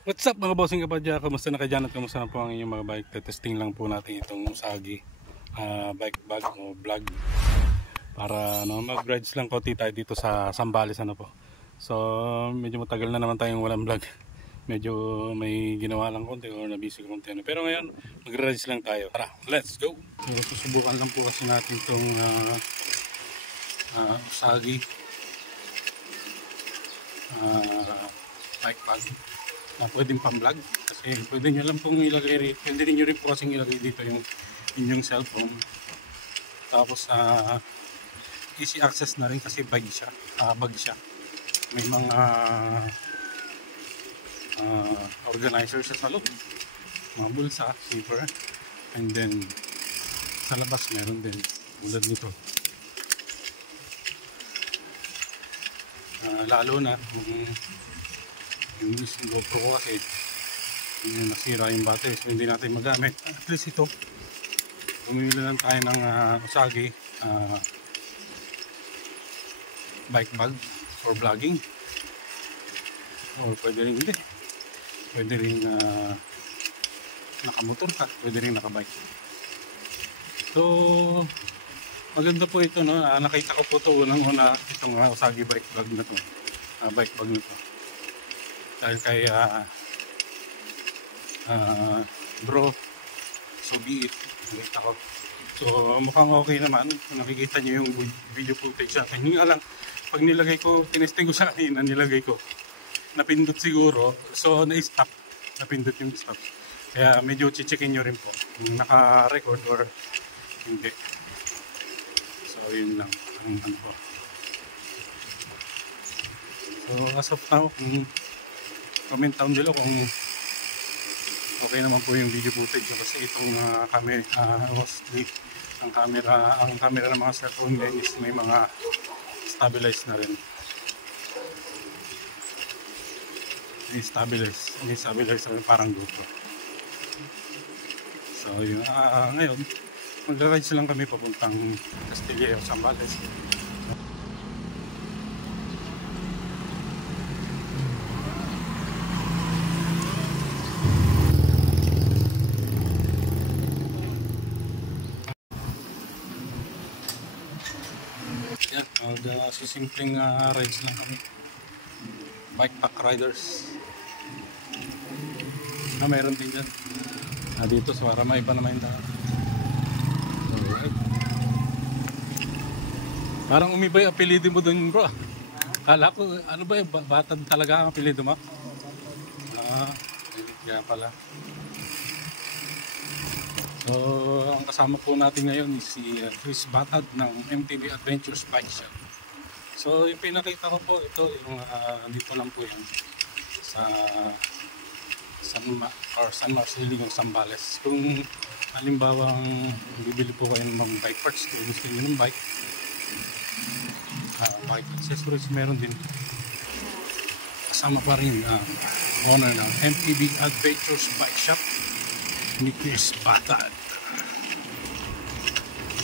What's up mga bossing kapadya? Kamusta na kayo dyan at kamusta na po ang inyong mga bike? Testing lang po natin itong Usagi bike bag o vlog para mag-rides lang konti tayo dito sa Zambales po. So medyo matagal na naman tayong walang vlog. Medyo may ginawa lang konti o nabisi konti. Pero ngayon mag-rides lang tayo. Tara, let's go! So susubukan lang po kasi natin itong Usagi bike bag na pwedeng pang-vlog kasi pwede nyo lang pong ilagay rito, pwede nyo rin po kasing ilagay dito yung inyong cellphone, tapos easy access na rin kasi bag siya, may mga organizer siya sa loob, mga bulsa, zipper, and then sa labas meron din tulad nito. Lalo na yung GoPro ko kasi nasira yung battery, so hindi natin magamit. At least ito, bumili lang tayo ng Usagi bike bag for vlogging, or pwede rin hindi, pwede rin nakamotor ka, pwede rin nakabike. So maganda po ito, no? Nakita ko po ito unang-una, itong Usagi bike bag na to, bike bag na to, dahil kay bro, so be it, nakita ko. So mukhang okay naman kung nakikita nyo yung video footage natin. Yung nga lang, pag nilagay ko, tinesting ko siya kanina, nilagay ko, napindot siguro, so na-stop, napindot yung stop. Kaya medyo checkin nyo rin po kung naka-record or hindi. So yun lang ang ano ko. So as of now, comment down below kung okay naman po yung video footage, kasi itong mostly ang camera ng mga cellphone is may mga stabilize na rin, may stabilize na rin, parang GoPro. So yun, ngayon magra-rides lang kami papuntang Castillejo, Zambales. Yan, simpleng rides lang kami, bike pack riders. Mayroon din dyan dito sa Warama, iba naman yung daan. Alright, parang umiba yung apelido mo dun, bro. Kala ko ano ba yung Batad talaga ang apelido mo? Kaya pala. So ang kasama po natin ngayon is si Chris Batad ng MTB Adventures Bike Shop. So yung pinakita ko po, ito yung dito lang po yan sa San Marcelino, Zambales. Kung halimbawa bibili po kayo ng mga bike parts, kung gusto nyo ng bike accessories, meron din. Kasama pa rin owner ng MTB Adventures Bike Shop ni Chris Batad.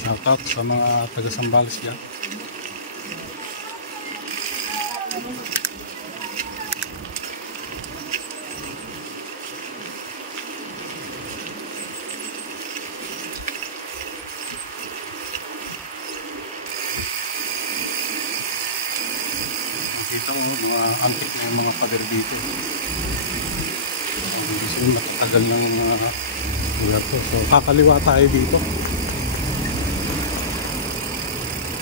Shoutout sa mga taga Zambales dyan. Nakita mo mga antik na yung mga pader dito. Hindi sila matatagal ng lugar to. So kakaliwa tayo dito.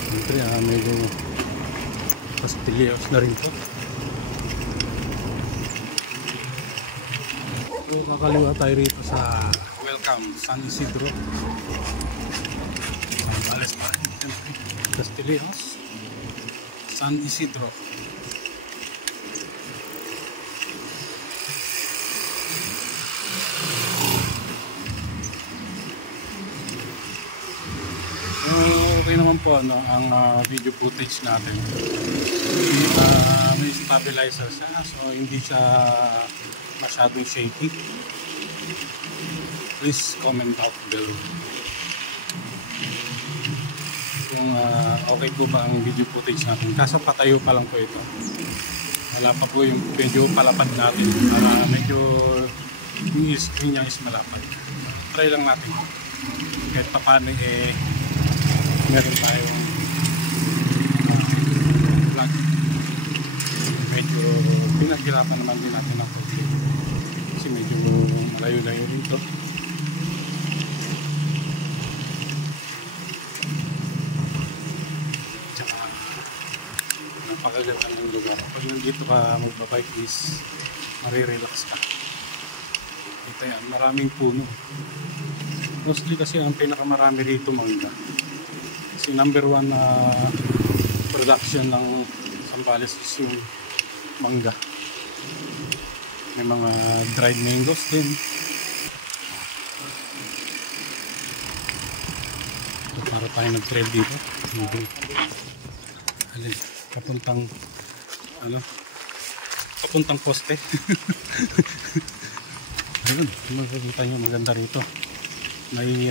Siyempre medyo Castillejo na rin to. So kakaliwa tayo rito sa Welcome San Isidro, Zambales pa rin. Castillejo, San Isidro. Okay naman po ang video footage natin. May stabilizer siya, so hindi siya masyadong shaky. Please comment out below kung okay po ba ang video footage natin. Kaso patayo pa lang po ito. Wala pa po yung medyo palapad natin. Medyo yung screen niya is malapad. Try lang natin. Kahit pa paano meron tayong vlog. Medyo pinaghirapan naman din natin ako. Kasi medyo malayo-layo dito. Tsaka napakaganda ng lugar. Pag nandito ka magbabike is marirelax ka. Ito yan, maraming puno. Mostly kasi ang pinakamarami rito mangga. Kasi number 1 na production ng Zambales is yung mangga. May mga dried mangoes din. So, para tayo nag-trail dito. Alin, papuntang poste. Ayun, makikita nyo maganda rito. May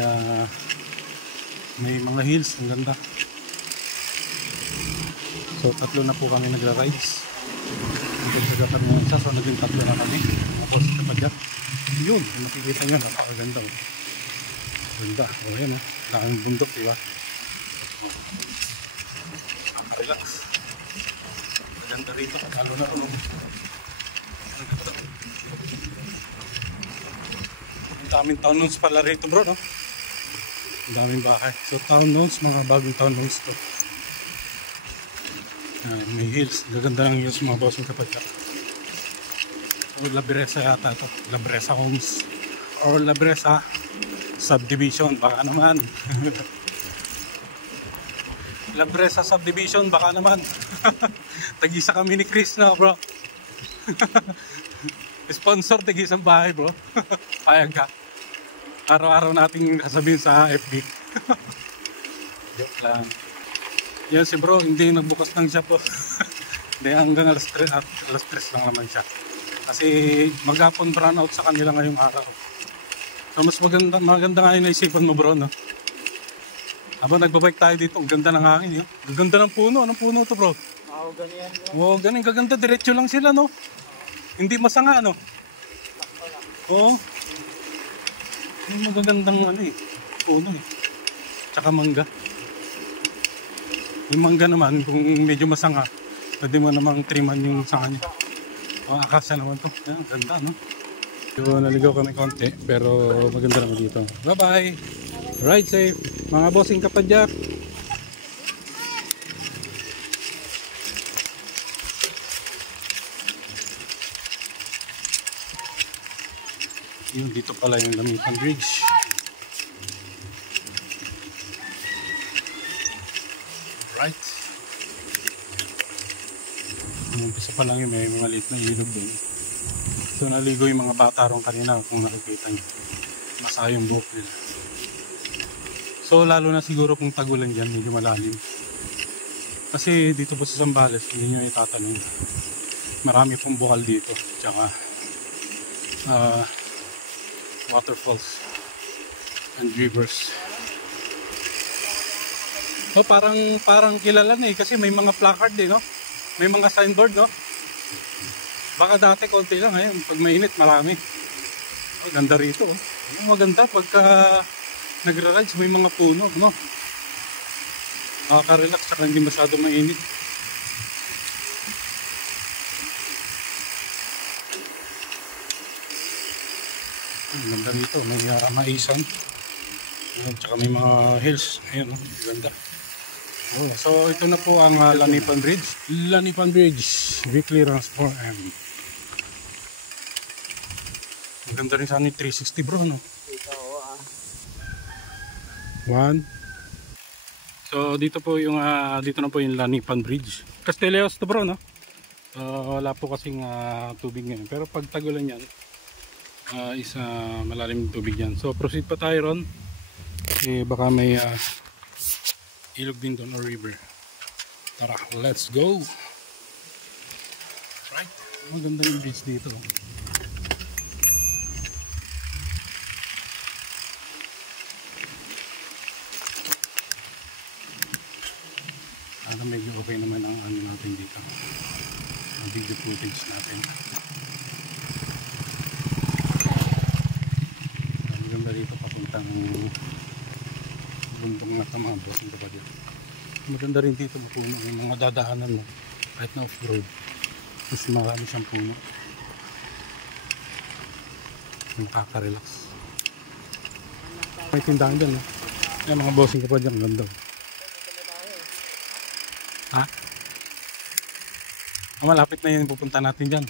mga hills, ang ganda. So 3 na po kami nagra-rides. Nagdagat kami ng isa, so naging 3 na kami. Mga boss na pa dyan. Yun, makikita nyo, napakaganda. Ganda, o yan o. Daming bundok, diba? Nakaka-relax. Maganda rito, lalo na rin. Ang ganda. Ang daming townhomes pala rito bro, no? Ang daming bahay. So townhomes, mga bagong townhomes to. May hills, gaganda ng hills mga boss ng kapatid. So Labresa yata to, Labresa Homes or Labresa Subdivision, baka naman. Labresa Subdivision, baka naman. Tag-isa kami ni Chris na bro. Sponsor, tag-isang bahay bro. Payag ka. Araw-araw nating kasabihin sa FB. Joke lang. Yan si bro, hindi nagbukas ng shop po. Hindi, hanggang alas 3 lang naman siya. Kasi maghapon brown out sa kanila ngayong araw. So mas maganda nga yung naisipan mo bro, no? Habang nagbabike tayo dito, ang ganda ng hangin yun. Ang ganda ng puno, anong puno to bro? Mahogany yan bro. Oo, ganun, gaganda, diretso lang sila no? Hindi masanga no? Oo. Yung magagandang puno eh. Tsaka mangga. Yung mangga naman, kung medyo masanga, pwede mo namang triman yung sanga niya. O, akasya naman to. Yan, ganda, no? So, naligaw kami konti, pero maganda naman dito. Bye-bye! Ride safe! Mga bossing kapadyak! Yun, dito pala yung Lamitan Bridge. Right. Umpisa pa lang yun, may mga liit na ilog doon. So naligo yung mga bata ron kanina kung nakikita nyo. Masa yung buhok nila. So lalo na siguro kung tagulan dyan, medyo malalim. Kasi dito po sa Zambales, hindi nyo itatanong. Marami pong bukal dito. Tsaka waterfalls and rivers. Oh, parang kilala na kasi may mga placard no? May mga signboard, no? Baka dati konti lang, ngayon pag mainit marami. Oh, ganda rito, oh. Maganda pagka nagra-rides, may mga puno, no? Nakaka-relax, saka hindi masyado mainit. Ganda rito, may maisan. Ayan, tsaka may mga hills. Ayan, oh, ganda. Oh, so ito na po ang Lanipan Bridge. Lanipan Bridge, weekly runs 4M. Maganda rin sana yung 360 bro, no? One. So dito po yung dito na po yung Lanipan Bridge. Castelleos to bro, no? Wala po kasing tubig ngayon. Pero pag tagulan yan, is malalim yung tubig yan. So proceed pa tayo ron. Baka may ilog din doon or river. Tara, let's go! Right, maganda yung beach dito. Medyo okay naman ang ano natin dito. ang video footage natin. Ang ganda dito papuntang bundok na ito mga boss. Maganda rin dito mapuno yung mga dadaanan mo kahit na off-road. Kasi marami siyang puno. Nakaka-relax. May tindahan dyan. Yung mga bossing ka pa dyan. Ganda. Ha? Malapit na yun pupunta natin dyan.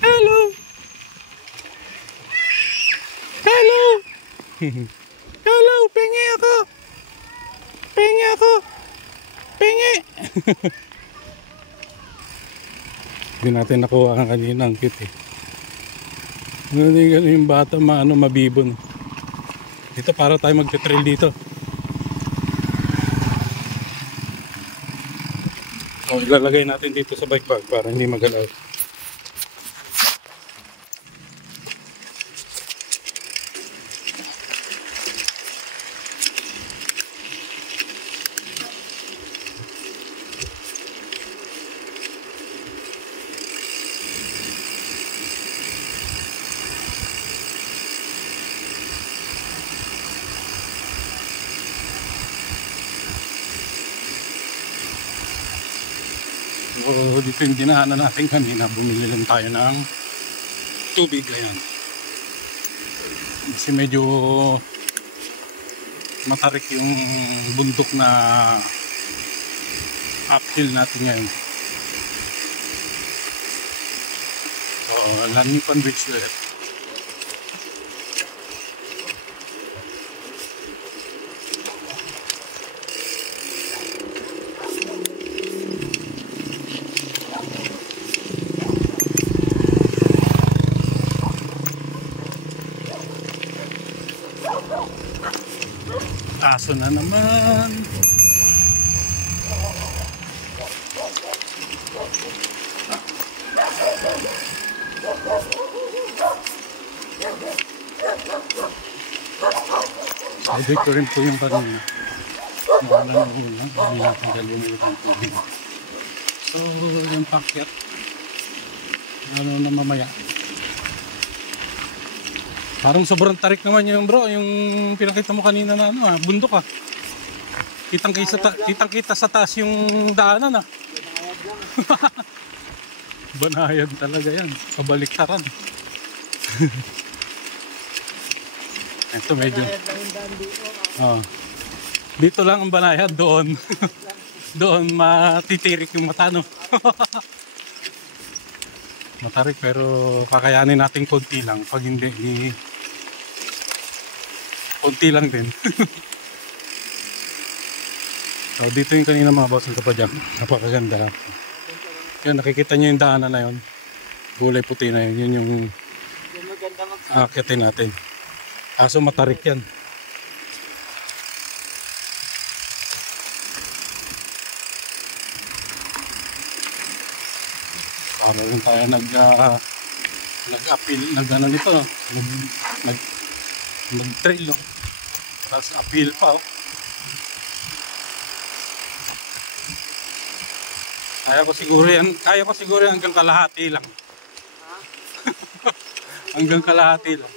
Hello! Hello! Hello! Pengi ako! Pengi ako! Pengi! Hindi natin nakuha ang kanina. Ang cute eh. Hindi yung bata mabibon. Dito para tayo magte-trail dito. O, ilalagay natin dito sa bike bag para hindi magalaw. So, dito yung dinaanan natin kanina, bumili lang tayo ng tubig. Ayan. Kasi medyo matarik yung bundok na uphill natin ngayon. So, Lanipan Beach ulit. Aso na naman. Sabi ko rin po yung kanina. Mahala na una. Hindi natin galumin ang tubig. So, yung pakyat. Ano na mamaya. Parang sobrang tarik naman yung bro, yung pinakita mo kanina na bundok Kitang-kita sa taas yung daanan Banayad talaga yan, kabaliktaran. Ito medyo dito lang ang banayad, doon doon matitirik yung mata matarik, pero kakayanin natin konti lang. Pag hindi, konti lang din. So, dito yung kanina mga boss ng Kapadyak. Napakaganda. Yan, nakikita nyo yung daanan na yun. Gulay puti na yun. Yun yung aakyatin natin. Kaso matarik yan. Para rin tayo nag-appeal, nag-trail, tapos appeal pa, Kaya ko siguro hanggang kalahati lang. Hanggang kalahati lang.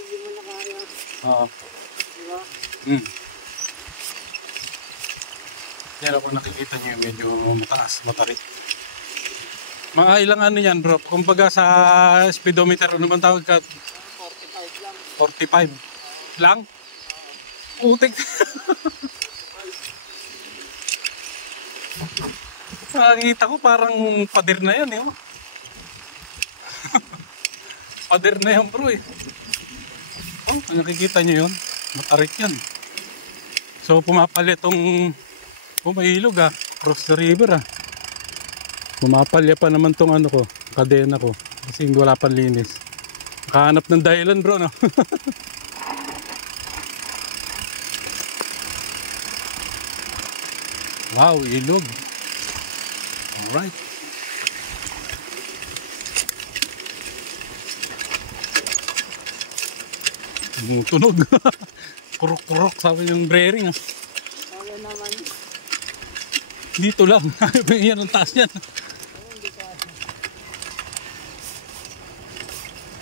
Yan ako nakikita nyo, medyo mataas, matarik. Mga ilang ano yan bro? Kumbaga sa speedometer, ano bang tawag ka? 45 lang. 45 lang? Putik. Nakikita ko parang pader na yan Pader na yan bro nakikita nyo yun? Matarik yan. So pumapalit itong mahilog cross the river Pumapalya pa naman tong kadena ko. Kasi wala pang linis. Nakahanap ng dahilan bro Wow, ilog. Alright. Tunog. Kurok-kurok sabi ng bearing. Kaya naman. Dito lang. Yan ang taas yan.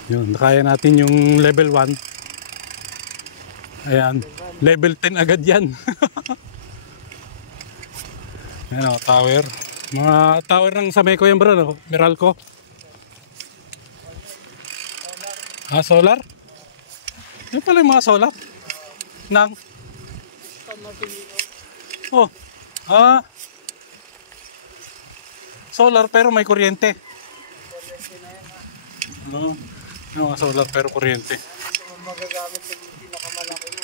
Yun, nakaya natin yung level 1. Ayan, level 10 agad yan. Ayan o, tower. Mga tower ng Sameco yan bro, no? Meralco. Ah, solar? Yan pala yung mga solar. Nang? Oh, solar pero may kuryente. Yung mga solar pero kuryente. Magagamit ng pinakamalaki mo.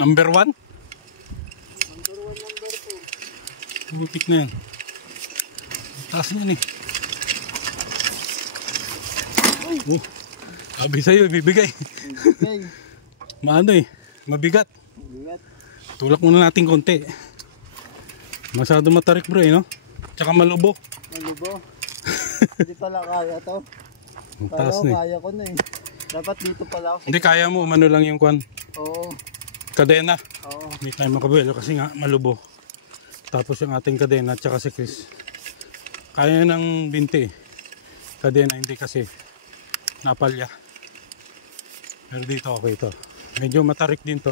Number 1? Number 1, number 2. Butik na yan. Taas niyan eh. Oh, sabi sa'yo, bibigay. Okay. Maano eh, mabigat. Bigat. Tulak muna natin konti. Masyado matarik bro eh, no? Tsaka malubo. Malubo. Hindi pala kaya to. Ang taas na eh. Kaya ko na eh. Dapat dito pala ako. Hindi kaya mo, umano lang yung kwan. Oo. Kadena. Oo. Hindi tayo makabuelo kasi nga malubo. Tapos yung ating kadena at saka si Chris. Kaya ng binti. Kadena hindi kasi napalya. Pero dito okay ito. Medyo matarik din to.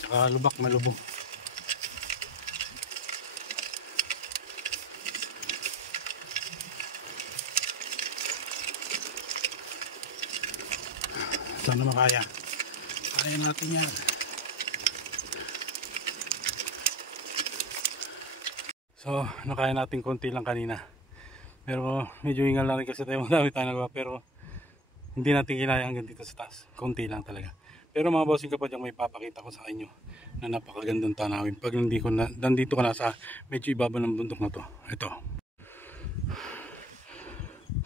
Tsaka lubak malubo. Sana makaya. Kaya natin yan. So, nakaya natin konti lang kanina. Pero medyo hingal lang rin kasi tayo madami tayo nagawa. Pero hindi natin kinaya hanggang dito sa taas. Konti lang talaga. Pero mga bossing kapag may papakita ko sa inyo na napakagandang tanawin. Pag nandito ka na sa medyo ibaba ng bundok na to. Ito.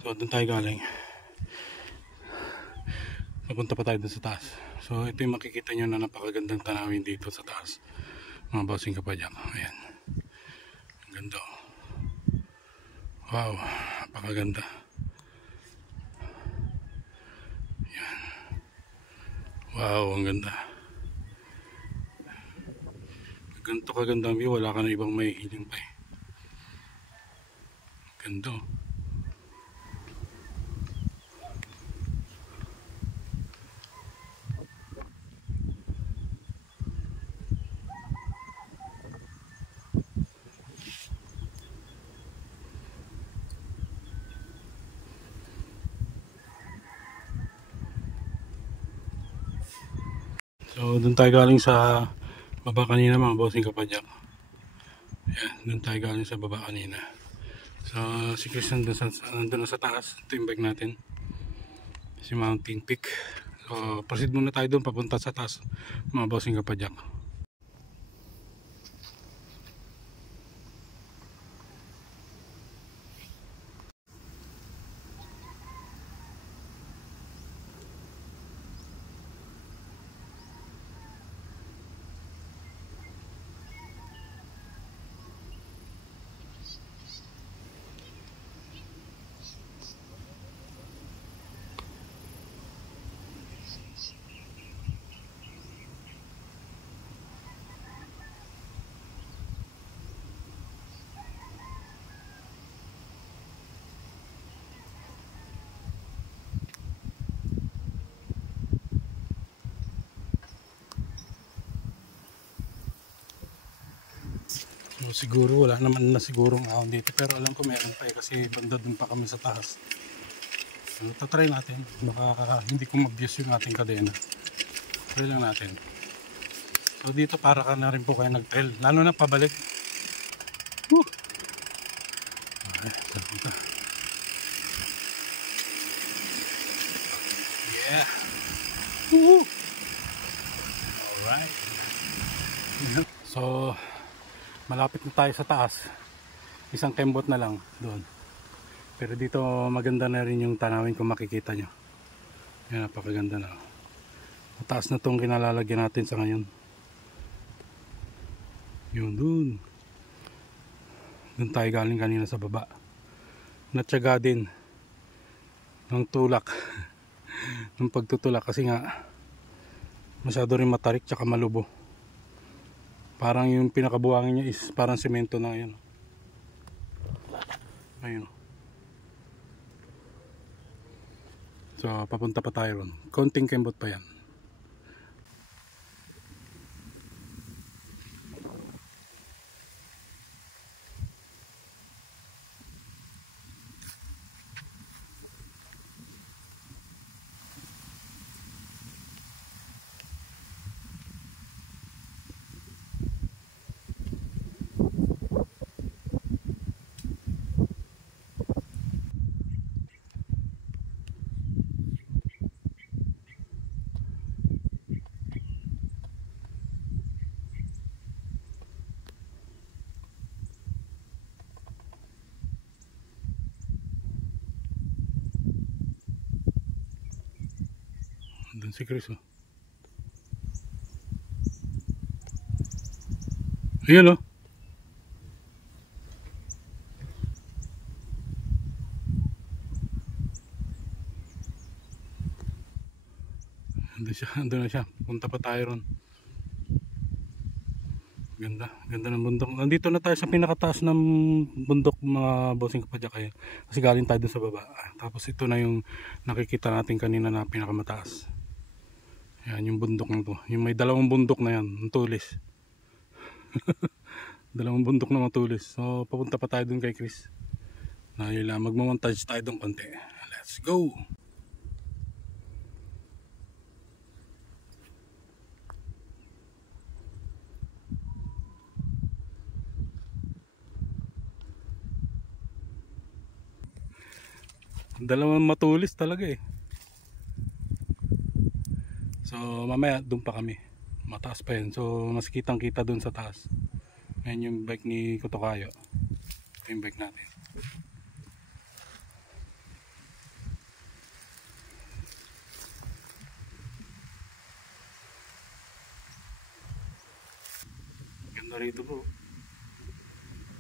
So, doon tayo galing. Papunta pa tayo dun sa taas. So ito yung makikita nyo na napakagandang tanawin dito sa taas. Mga bossing kapadyak. Ayan. Ang ganda. Wow. Napakaganda. Ayan. Wow. Ang ganda. Ganito kagandang view. Wala ka na ibang may hiling pa eh. Ganda. So doon tayo galing sa baba kanina mga bossing kapadyak. Ayan, doon tayo galing sa baba kanina. So si Chris nandun na sa taas. Ito yung bike natin. Si Mountain Peak. So proceed muna tayo doon papunta sa taas mga bossing kapadyak. So, siguro wala naman na sigurong ahon dito pero alam ko meron pa eh kasi banda dun pa kami sa taas. So, tatry natin. Baka hindi ko mag-views yung ating kadena. Try lang natin. So dito para ka na rin po kayo nag-trail. Lalo na pabalik. Woo! Okay, ito. Yeah! Woo! Alright. So malapit na tayo sa taas. Isang kembot na lang doon. Pero dito maganda na rin yung tanawin kung makikita nyo. Yan, napakaganda na. Mataas na itong kinalalagyan natin sa ngayon. Yun, dun. Dun tayo galing kanina sa baba. Natsaga din ng tulak. ng pagtutulak kasi nga masyado rin matarik tsaka malubo. Parang yung pinakabuhangin niya is parang semento na yan. Ayun. So papunta pa tayo ron. Konting kembot pa yan. Doon si Chris, oh. Ayan, oh. Andun na siya. Punta pa tayo ron. Ganda, ganda ng bundok. Nandito na tayo sa pinakataas ng bundok, mga bossing kapadyak kayo. Kasi galing tayo dun sa baba. Tapos ito na yung nakikita natin kanina na pinakamataas. Yan yung bundok na to. Yung may dalawang bundok na yan, ang tulis. Dalawang bundok na matulis. So papunta pa tayo dun kay Chris. Dahil magmamontage tayo dun konti. Let's go! Dalawang matulis talaga eh. So mamaya doon pa kami. Mataas pa yun. So mas kitang kita doon sa taas. Ayan yung bike ni Kutokayo. Ito yung bike natin. Ganda rito bro.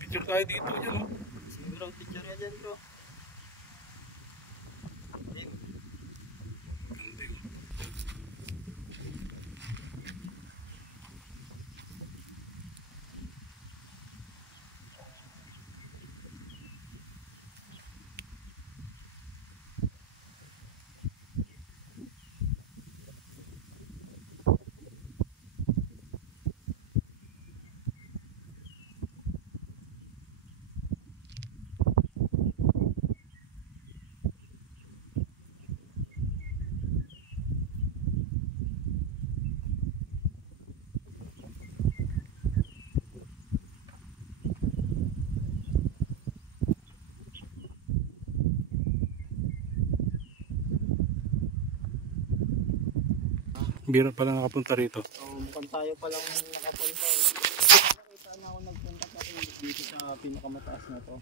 Picture tayo dito dyan, oh. Siguro picture nga dyan bro. Bira pala nakapunta rito. So mukhang tayo palang nakapunta. Nakita na ako nagpunta pa rin dito sa pinakamataas na to.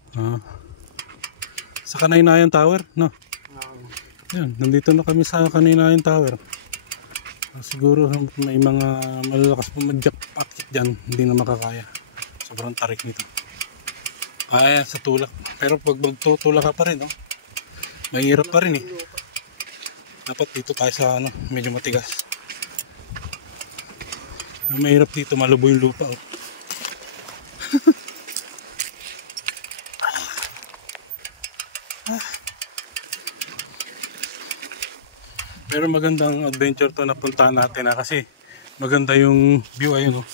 Sa Kanaynayan Tower, no? Yan, nandito na kami sa Kanaynayan Tower. Siguro may mga malalakas pa mag-jackpot dyan, hindi na makakaya. Sobrang tarik nito. Kaya sa tulak. Pero pag magtutulak ka pa rin, no? Mahirap pa rin eh. Dapat dito tayo sa medyo matigas. Mahirap dito, malubo yung lupa, oh. Pero magandang adventure to na puntahan natin kasi maganda yung view, ayun, oh.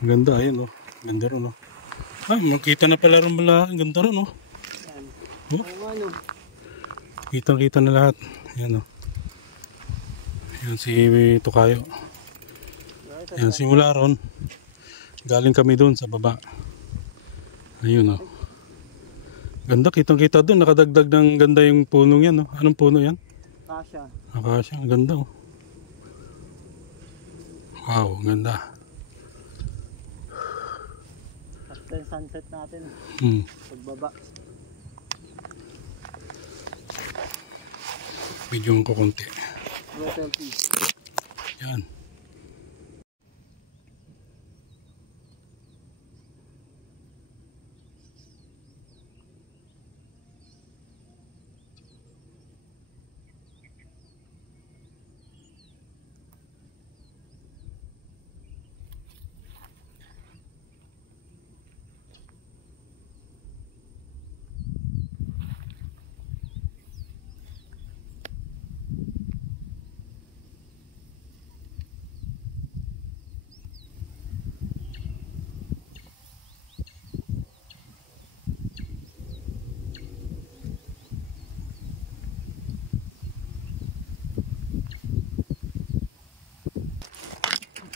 Maganda, ayun, oh. Ganda rin, oh. Makita na pala rin pala. Ang ganda rin, oh. Oh. Kitang-kita na lahat. Ayan, oh. Ayan si Tukayo. Ayan, simula ron galing kami doon sa baba. Ayun, oh. Ganda, kitang-kita doon. Nakadagdag ng ganda yung punong yan, oh. Anong puno yan? Akasya. Akasya, ang ganda, oh. Wow, ganda. After sunset natin. Hmm. Pagbaba. Video ko konti. Bro, selfie. Yan.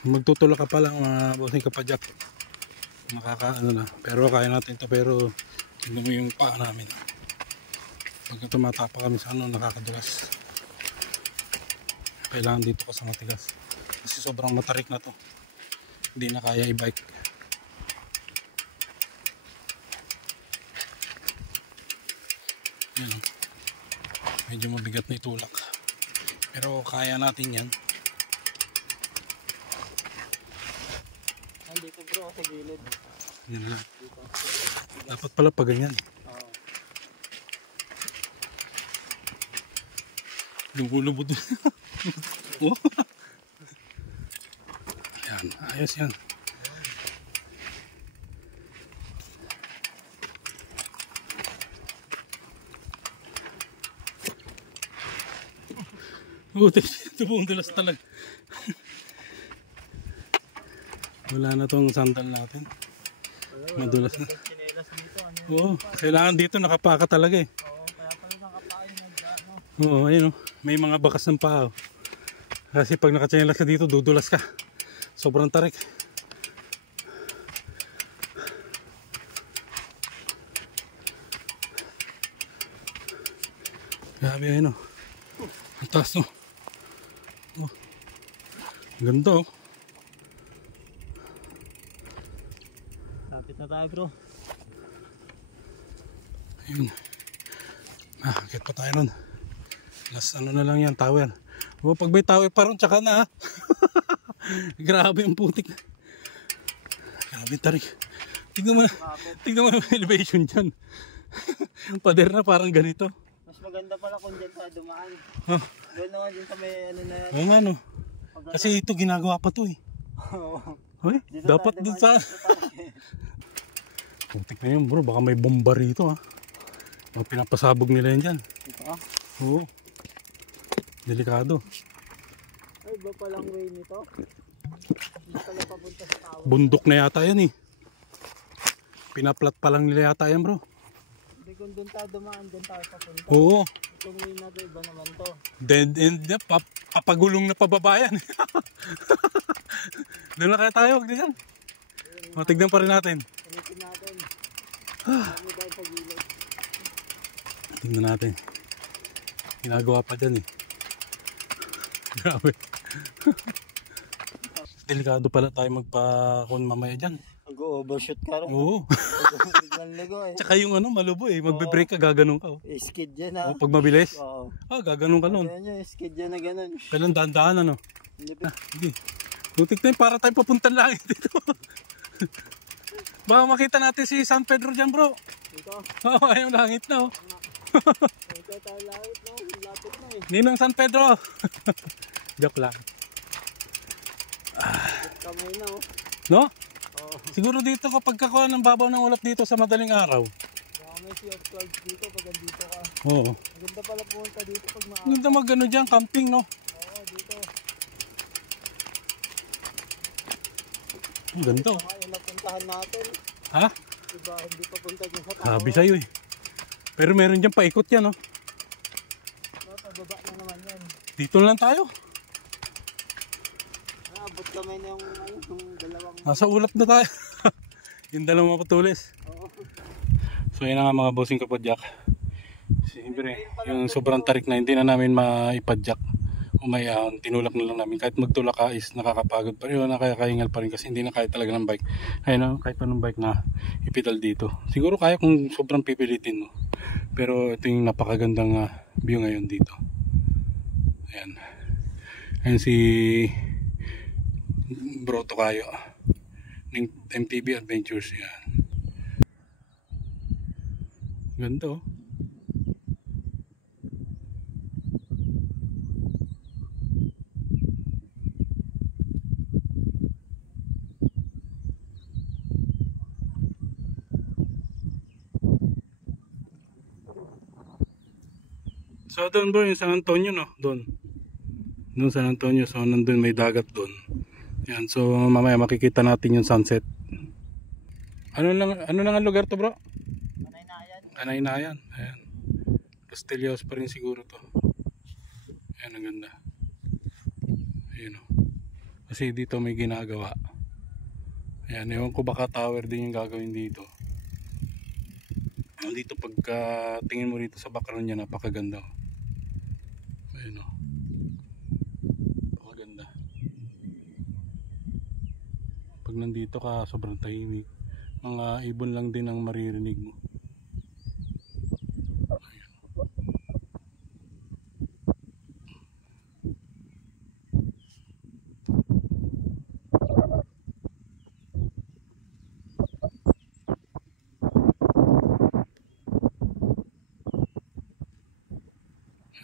Magtutulak ka pa lang mga bossing kapadyak. Nakakaano na. Pero kaya natin ito, pero tingnan mo yung paa namin. Pag tumatapa kami sa ano, nakakadulas. Kailangan dito ka sa matigas. Kasi sobrang matarik na to. Hindi na kaya i-bike. Yan. Medyo mabigat na itulak. Pero kaya natin yan. Dito bro, sa gilid. Yan na lang. Dito. Dapat pala pa ganyan. Oo. Lubod-lubod. Oh. Yan, ayos yan. Ito buong dulas talaga. Wala na tong sandal natin. Madulas na. Chinelas dito. Ano yun? Oo, kailangan dito nakapaka talaga eh. Oo, kaya pala nakapain nagdano. Oo, ayun o. May mga bakas ng paa. Kasi pag nakachinelas ka dito, dudulas ka. Sobrang tarik. Grabe ayun o. Ang taas o. Oh. Ganda o. Lapit na tayo bro. Ayun. Akit pa tayo nun. Last ano na lang yan, tower. O, pag may tower pa ron, tsaka na ha. Grabe ang putik. Grabe tarik. Tignan mo yung elevation dyan. Pader na parang ganito. Mas maganda pala kung dyan sa dumaan. Oh. Doon naman dyan sa may ano na yan. Oo nga no. Kasi ito ginagawa pa to eh. Oo. Hoy, Dito dapat dun sa... Putik na yun bro, baka may bomba rito ha. Pinapasabog nila yan dyan. Ito ah. Oo. Delikado. Ay, iba palang way nito. Hindi pala papunta sa tower. Bundok na yata yan eh. Pinaplat pa lang nila yata yan bro. Hindi kung doon tayo dumaan, dyan tayo papunta. Oo. Itong way na to, iba naman to. Dead end na, papagulong na pababayan. Doon na kaya tayo, huwag na yan. Tignan pa rin natin. Panitin natin. Kami tayo sa gilid. Tingnan natin. Ginagawa pa dyan eh. Grabe. Delikado pala tayo magpa-con mamaya dyan. Mag-overshoot ka rin. Oo. Biglang ligo eh. Tsaka yung ano, malubo eh. Magbe-brake ka, gaganon ka. Oh. Skid yan ha. Pag mabilis. Oo. Gaganon ka nun. Yan yung skid yan na ganun. Kailan daan-daan ano. Lipit. Sige. Tutik na yun, para tayo papuntan langit dito. Baka makita natin si San Pedro dyan bro. Dito. Oo, ayun langit na oh. Ito tayo lahit no. Lapit na eh. Ninong San Pedro. Joke lang. Kamay na oh. No? Oo. Siguro dito kapag kakuha ng babaw ng ulap dito sa madaling araw. Baka may sea of clouds dito pag andito ka. Oo. Maganda pala pumunta dito pag maaari. Ganda mag-ano dyan, camping no? Oo, dito. Ang ganda oh. Baka yung napuntahan natin. Ha? Diba hindi pa punta dyan sa tao. Sabi sa'yo eh. Pero meron dyan paikot yan oh. Pababa na naman yan. Dito na lang tayo. Abot kamay na yung, ano, yung dalawang... Nasa ulap na tayo. Yung dalawang mapatulis. Oo. So yun na nga mga bossing kapadyak. Siyempre yung sobrang tarik na hindi na namin maipadyak. Umayahon, tinulak na lang namin. Kahit magtulak ka is nakakapagod pa rin. Nakakahingal pa rin kasi hindi na kaya talaga ng bike. Kaya na kahit pa ng bike na ipedal dito. Siguro kaya kung sobrang pipilitin mo. Pero ito yung napakagandang view ngayon dito. Ayan. Ayan si Bro Tokayo ng MTB Adventures. Yan. Ganda oh. So doon bro, yung San Antonio no, doon San Antonio, so nandun may dagat doon. Yan, so mamaya makikita natin yung sunset. Ano lang ang lugar to bro? Anay-nayan. Ayan. Castillos pa rin siguro to. Ayan, ang ganda. Ayan o. Kasi dito may ginagawa. Ayan, ewan ko baka tower din yung gagawin dito. Dito pagka tingin mo dito sa background niya, napakaganda. Ayan o. Napakaganda. Pag nandito ka, sobrang tahimik. Mga ibon lang din ang maririnig mo.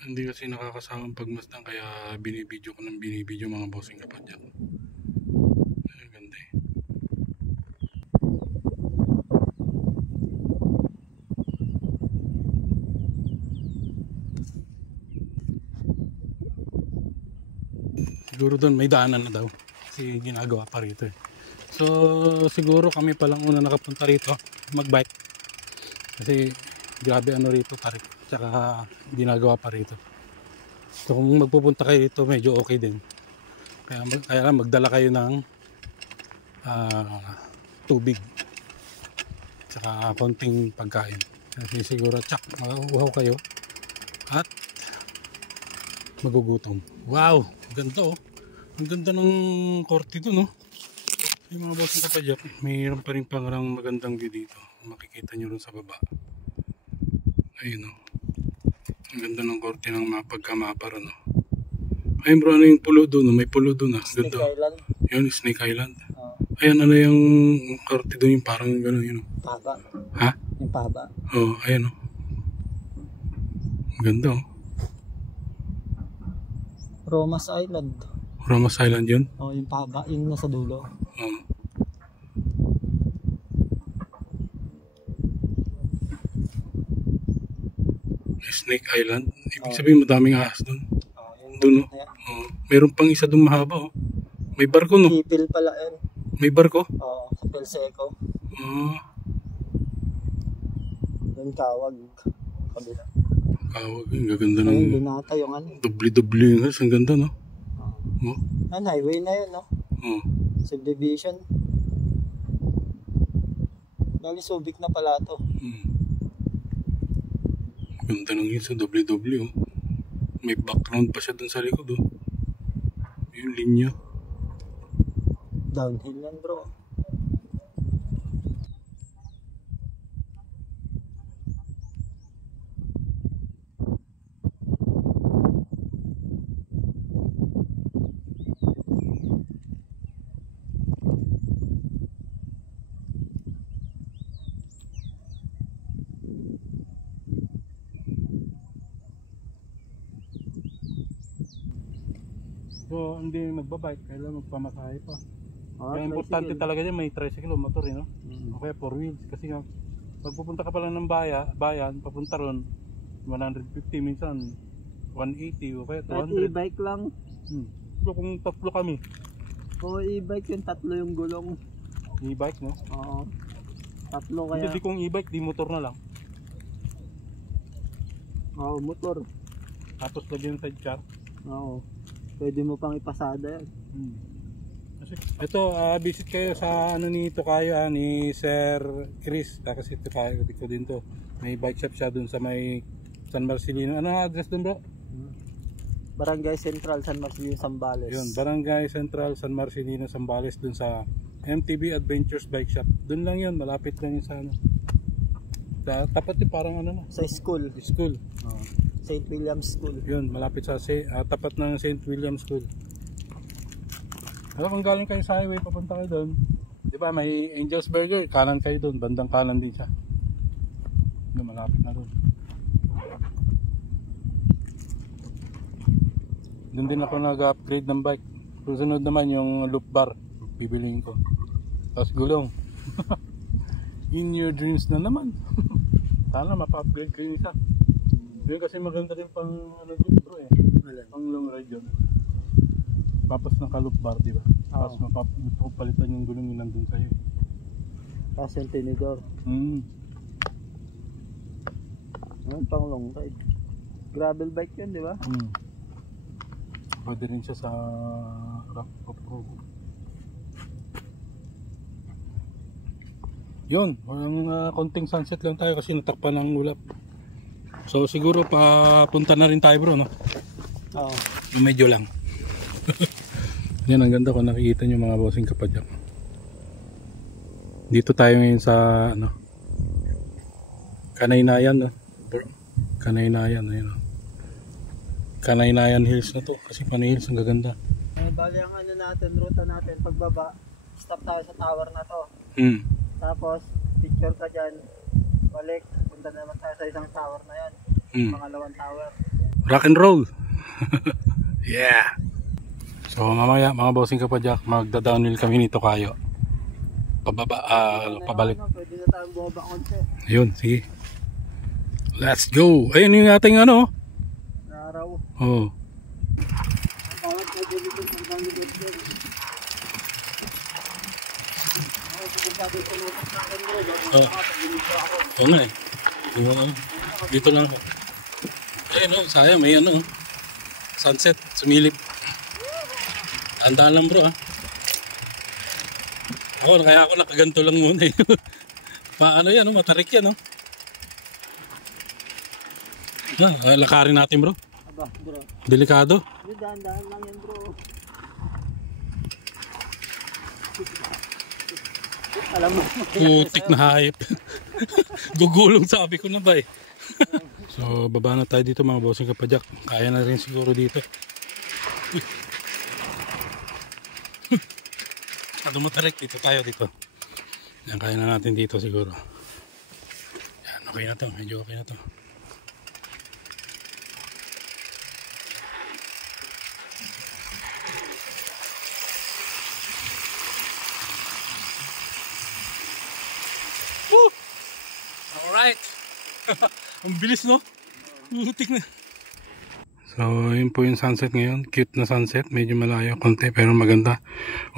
Hindi kasi nakakasamang pagmasdan kaya binibidyo ko ng binibidyo mga bossing kapadyak. Ang ganda eh. Siguro doon may daanan na daw kasi ginagawa pa rito eh. So siguro kami palang una nakapunta rito magbike kasi grabe ano rito tarik tsaka ginagawa pa rito. So kung magpupunta kayo rito medyo okay din, kaya lang magdala kayo ng tubig tsaka konting pagkain kasi siguro tsak mauuhaw kayo at magugutom. Wow, ganda oh. Ang ganda ng korte doon no. Yung mga boss ng kapadyak, mayroon pa rin parang magandang view dito. Makikita nyo rin sa baba. Ayun oh. Ang ganda ng korte ng pagkamapara no. Ayun bro, ano yung pulo doon? May pulo doon ah. Snake Island. Yun, Snake Island. Ayan, ano yung korte doon, yung parang gano'n yun. Paba. Ha? Yung paba. Oo, ayan oh. Ang ganda oh. Romas Island. Romas Island yun? Oh, yung paba, yung nasa dulo. Oo. Snake Island. Ibig sabihin madaming ahas doon. Doon oh. Meron pang isa doon mahaba oh. May barko no? Kipil pala yan. May barko? Oo, sa Pelseco. Oo. Yung Kawag. Kabila. Kawag, ang gaganda ng... Ayun, binata yung ano. Dubli-dubli yung ang ganda no? Oh. Highway na yun no? Oh. Subdivision. Bali Subic na pala to. Ganda ng yun sa dubli-dubli oh. May background pa siya dun sa likod oh. Yung linya. Downhill yan bro. So hindi magbabike, kailangan magpamasahe pa. Kaya Tricycle. importante talaga dyan may tricycle o motor no? O kaya 4 wheels kasi nga pag pupunta ka pala ng bayan, papunta ron 150 minsan 180 o kaya Kahit 200. e-bike lang. So kung tatlo kami, O e-bike yung tatlo yung gulong. e-bike no? Oo. Tatlo kaya. Hindi kung e-bike, di motor na lang. Oo, motor. Tapos lagyan ng sidecar. Oo. Pwede mo pang ipasada yan. Kasi ito, visit kayo sa ano ni Tokayo, ni Sir Chris. Kasi Tokayo ko din to. May bike shop siya dun sa may San Marcelino. Ano ang address dun bro? Barangay Central San Marcelino, Zambales. Yun, Barangay Central San Marcelino, Zambales, dun sa MTB Adventures Bike Shop. Dun lang yun, malapit lang yun sa ano. Tapat yung parang ano na. Sa school. School. St. William's School. Yun, malapit sa tapat ng St. William School. Kung galing kayo sa highway, papunta kayo doon. Di ba, may Angel's Burger, kanan kayo doon, bandang kanan din siya. Yun, malapit na doon. Doon din ako nag-upgrade ng bike. Susunod naman yung loop bar, bibiliin ko. Tapos gulong. In your dreams na naman. Sana mapa-upgrade ko yung isa. Yun kasi maganda rin pang ano dito bro eh. Pang long ride yun. Tapos ng ka-loop bar, di ba? Tapos mapapalitan yung gulong yung nandun sa'yo. Tapos yung tinidor. Pang long ride. Gravel bike yun, di ba? Pwede rin siya sa rock off-road. Yun, konting sunset lang tayo kasi natakpan ng ulap. So siguro papunta na rin tayo bro, no? Oo. Medyo lang. Yan, ang ganda ko nakikita nyo mga bossing kapadyak. Dito tayo ngayon sa ano, Kanaynayan, no? Kanaynayan, ayun, no? Kanaynayan Hills na to kasi Panay Hills ang gaganda. Bali ang ano natin, ruta natin pagbaba, stop tayo sa tower na to. Tapos picture ka dyan, balik, punta naman tayo sa isang tower na yan. Pangalawang tower. Rock and roll. Yeah. So mamaya mga bossing kapadyak, magda-downhill kami nito kayo. Pababa, pabalik. Pwede na tayong bumaba konti. Ayun, sige. Let's go. Ayun yung ating ano. Araw. Oh. Bawat pwede dito sa libot din. Oo nga eh. Dito lang ako. Ayun o, sayang may ano. Sunset, sumilip. Andaan lang bro ah. Kaya ako nakaganto lang muna eh. Paano yan, matarik yan oh. Lakarin natin bro. Aba, bro. Delikado. Dahan-dahan lang yan bro. Alam mo. Putik na hayop. Gugulong sabi ko na ba eh. So baba na tayo dito mga bossing kapadyak. Kaya na rin siguro dito. Masyado matarik dito tayo dito. Yan, kaya na natin dito siguro. Yan, okay na to. Medyo okay na to. Woo! Alright. Ang bilis no? Butik na. So yun po yung sunset ngayon. Cute na sunset. Medyo malayo konti pero maganda.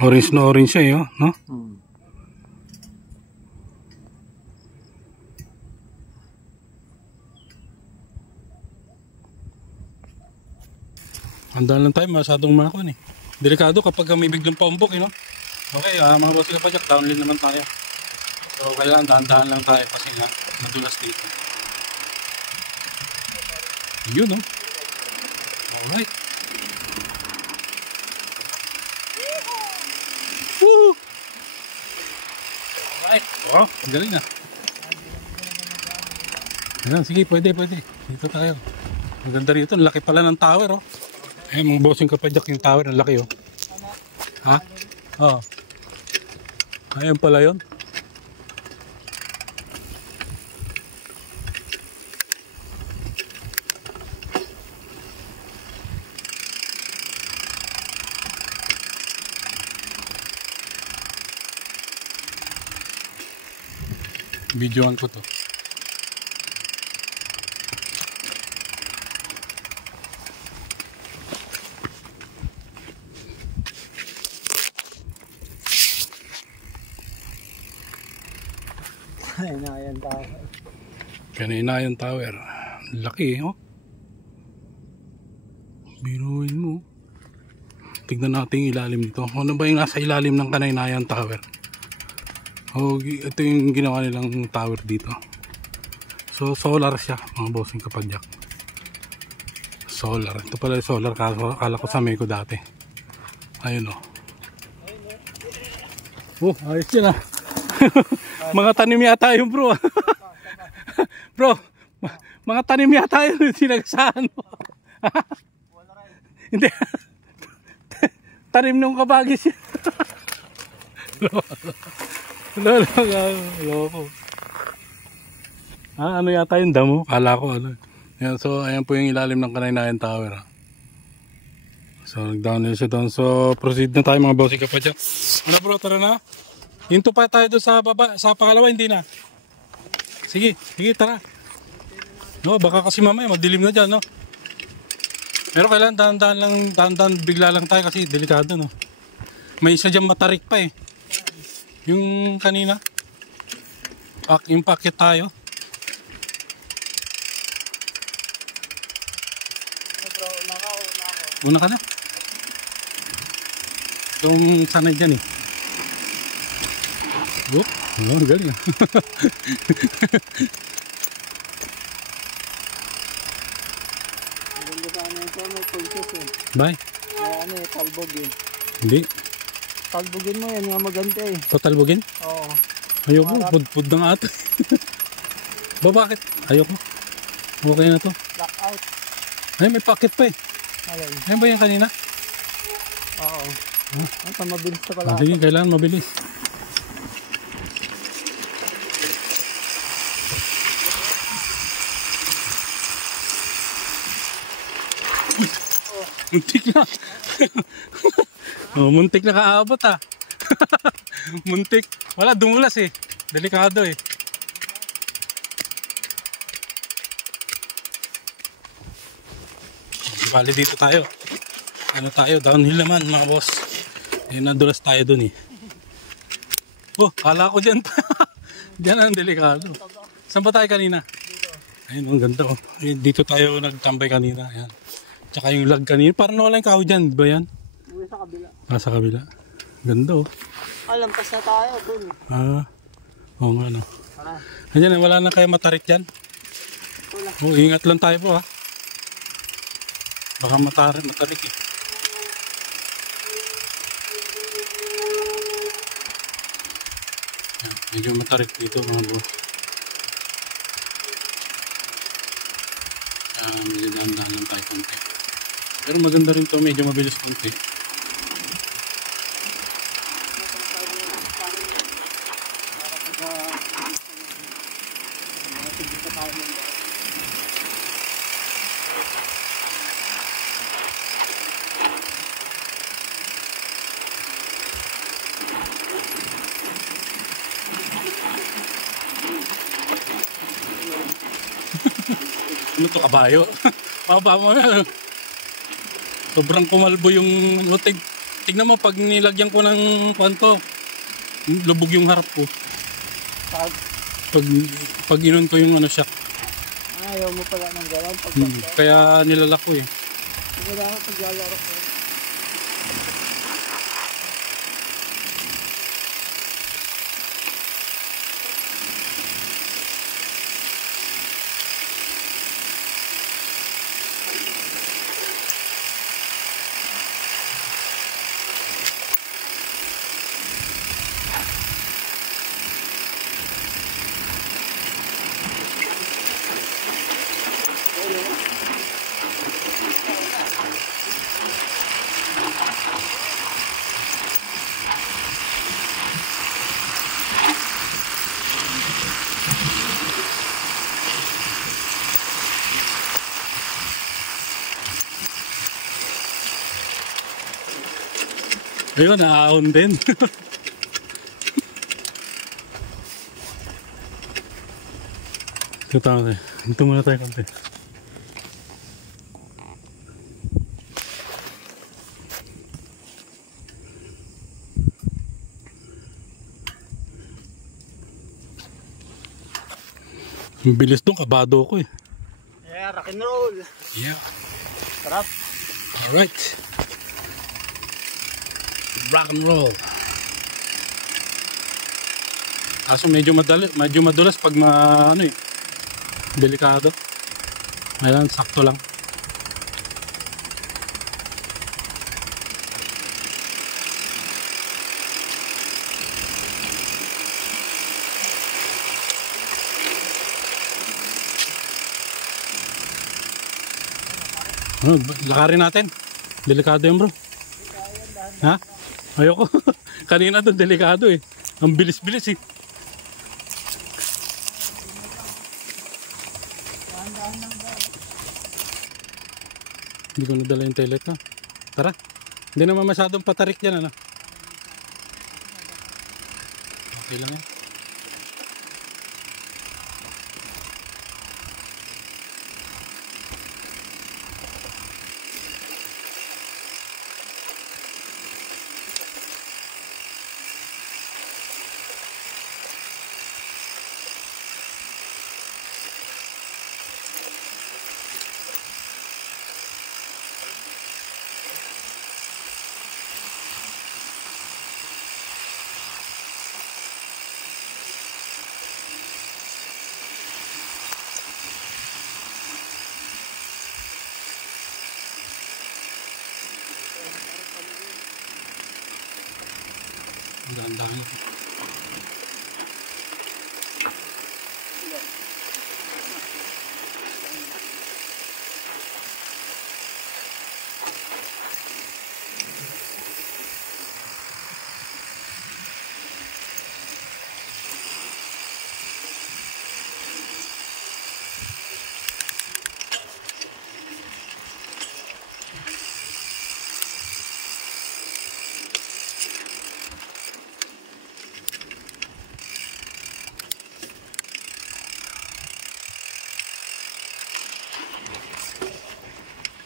Orange na orange siya eh, no? Handaan lang tayo, masyadong makon eh. Delikado kapag may biglang paumbok eh, no? Okay, mga boss ka pa dyan, downhill naman tayo. So kailangan dahan-dahan lang tayo kasi nga nadulas dito. Yun no? Alright. Woo! Alright. Oh, ang galing na. Ayan, sige, pwede. Dito tayo. Maganda rito. Ang laki pala ng tower, oh. Eh, mga bossing kapadyak yung tower. Ang laki, oh. Ha? Oh. Ayan pala yun. Videoan ko to. Kanaynayan Tower. Kanaynayan Tower. Laki, oh. Biruin mo. Tignan natin yung ilalim nito. Ano ba yung nasa ilalim ng Kanaynayan Tower? Oh, ito yung ginawa nilang tower dito. So solar siya mga bossing kapadyak. Solar. Ito pala yung solar. Kala ko sa Meco dati. Ayun oh. Oh, ayos yun ah. Mga tanim yata yung bro. Bro, mga tanim yata yun, sinagasaan mo. Wala rin. Hindi. Tanim nung kabagis yun. Loko. Ano yata yung damo? Kala ko ano. Yan, so ayan po yung ilalim ng Kanaynayan Tower. So nag-downhill siya doon. So proceed na tayo mga bossy ka pa dyan. Ano bro, tara na. Hinto pa tayo doon sa baba. Sa pangalawa, hindi na. Sige, tara. No, baka kasi mamaya madilim na dyan, no? Pero kailangan dahan-dahan bigla lang tayo kasi delikado, no? May isa dyan matarik pa eh. Yung kanina. Yung packet tayo. Una ka na. Itong sanay dyan eh. Whoop. Oh, galing. Maganda sa ano ito, may pulses eh. Bye. May ano eh, talbog eh. Hindi. Talbogin mo yan, nga maganda eh. Totalbogin? Oo. Ayoko, pud na nga ata. Ba bakit? Ayoko. Okay na to. Blackout. Ay, may packet pa eh. Ayun. Ayun ba yung kanina? Oo. Ito, mabilis na pala. Sige, kailangan mabilis. Muntik na. Oh, muntik na kaabot ah. Muntik. Wala, dumulas eh. Delikado eh. Bali dito tayo. Ano tayo? Downhill naman mga boss. Eh, nadulas tayo dun eh. Oh, kala ko dyan pa. Dyan ang delikado. Saan pa tayo kanina? Ayun, ang ganda oh. Eh, dito tayo nagtambay kanina. Ayan. Tsaka yung lag kanina. Parang nawala yung kahoy dyan. Di ba yan? Uwi sa kabila. Sa kabila. Ganda oh. Lampas na tayo dun. Oo nga no. Tara. Ayan, wala na kayo matarik dyan. Wala. Oh, ingat lang tayo po ha. Baka matarik eh. Yan, medyo matarik dito mga bro. Medyo dahan-dahan lang tayo konti. Pero maganda rin to, medyo mabilis konti. Ano to, kabayo? Mababa mo na. Sobrang kumalbo yung tignan mo pag nilagyan ko ng kwanto, lubog yung harap ko. Pag inon ko yung ano siya. Ayaw mo pala ng galang pag kaya nilalak ko eh. wala ako paglalaro ko. Ayun, naahon din. Ito tayo. Ito muna tayo konti. Ang bilis doon, kabado ko eh. Yeah, rock and roll. Yeah. Sarap. Alright. Rock and roll. Kaso medyo madulas pag ano eh. Delikado. Ayan, sakto lang. Ano, lakarin natin. Delikado yan bro. Ha? Ayoko. Kanina to delikado eh. Ang bilis-bilis eh. Hindi ko nadala yung taillight na. Tara. Hindi naman masyadong patarik yan ano. Okay lang yan. Dahan-dahan.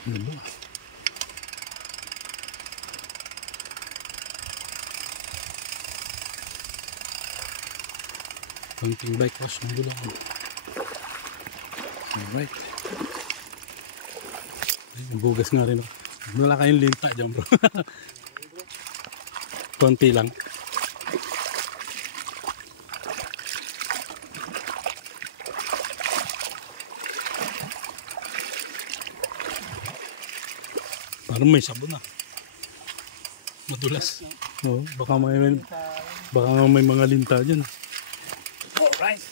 Ano ba? Konting bike wash ng gulong. Alright. Ay, bugas nga rin ako. Wala kayong linta dyan bro. Konti lang. Parang may sabon ah. Madulas. Oo, baka may mga linta dyan. Alright.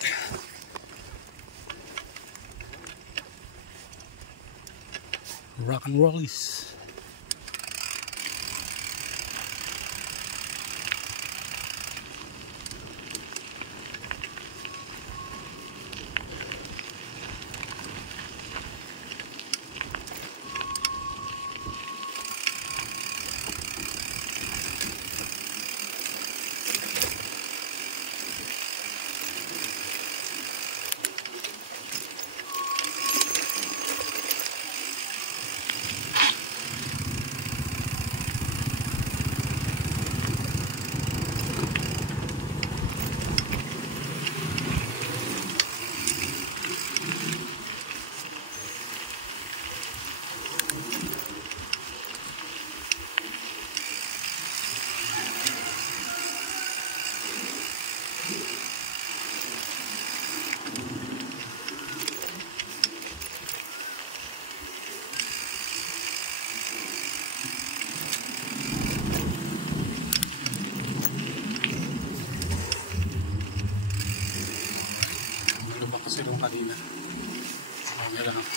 Rock and rollies. Kasi nung kanina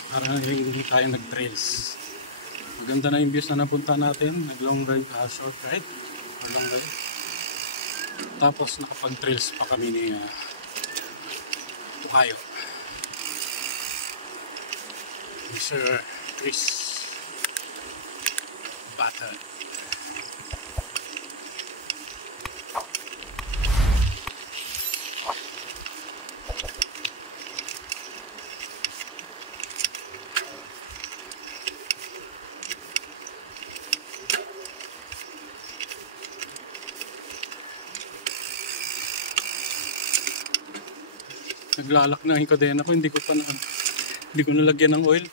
parang hindi tayo nag-trails. Maganda na yung views na napunta natin. Nag-long ride, short ride or long ride. Tapos nakapag-trails pa kami ni Tukayo, Mr. Chris Button. Naglalak na yung kadena ko, hindi ko nalagyan ng oil.